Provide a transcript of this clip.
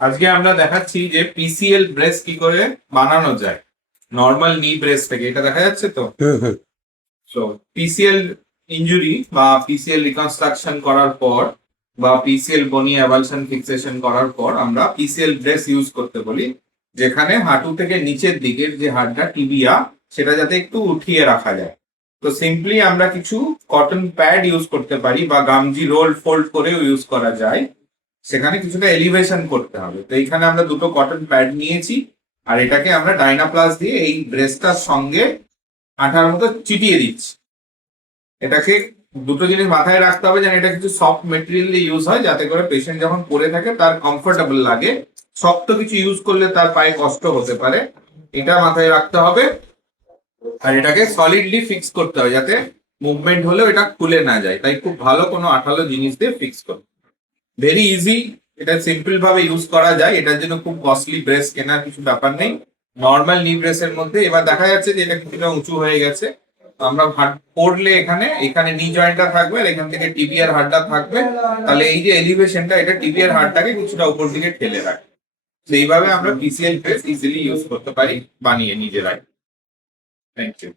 আজকে আমরা দেখাচ্ছি যে পিসিএল ব্রেস কি করে বানানো যায় নর্মাল নি ব্রেস থেকে। এটা দেখা যাচ্ছে তো। সো পিসিএল ইনজুরি বা পিসিএল রিকনস্ট্রাকশন করার পর বা পিসিএল বনি অ্যাভালশন ফিক্সেশন করার পর আমরা পিসিএল ব্রেস ইউজ করতে বলি, যেখানে হাঁটু থেকে নিচের দিকের যে হাড়টা টিবিয়া সেটা যাতে একটু উঠিয়ে রাখা যায়। তো সিম্পলি আমরা কিছু কটন প্যাড ইউজ করতে পারি বা গামজি রোল ফোল্ড করেও ইউজ করা যায়। সেখানে কিছুটা এলিভেশন করতে হবে। তো এইখানে আমরা দুটো কটন প্যাড নিয়েছি, আর এটাকে আমরা ডাইনাপ্লাস দিয়ে এই ব্রেসটার সঙ্গে আঠার মতো চিটিয়ে দিচ্ছি। এটাকে দুটো জিনিস মাথায় রাখতে হবে, যেন এটা কিছু সফট মেটেরিয়াল দিয়ে ইউজ হয়, যাতে করে পেশেন্ট যখন পরে থাকে তার কমফোর্টেবল লাগে। শক্ত কিছু ইউজ করলে তার পায়ে কষ্ট হতে পারে, এটা মাথায় রাখতে হবে। আর এটাকে সলিডলি ফিক্স করতে হবে, যাতে মুভমেন্ট হলেও এটা খুলে না যায়। তাই খুব ভালো কোনো আঠালো জিনিস দিয়ে ফিক্স করতে, ভেরি ইজি। এটা সিম্পল ভাবে ইউজ করা যায়, এটার জন্য খুব কস্টলি ব্রেস কেনার কিছু ব্যাপার নেই। নর্মাল নি ব্রেসের মধ্যে এবার দেখা যাচ্ছে যে এটা কিছুটা উঁচু হয়ে গেছে। তো আমরা হাত পড়লে এখানে এখানে নি জয়েন্টটা থাকবে আর এখান থেকে টিবিয়ার হাড়টা থাকবে। তাহলে এই যে এলিভেশনটা, এটা টিবিয়ার হাড়টাকে কিছুটা উপর দিকে ঠেলে রাখে। তো এইভাবে আমরা পিসিএল ব্রেস ইজিলি ইউজ করতে পারি বানিয়ে নিজেরাই। Thank you.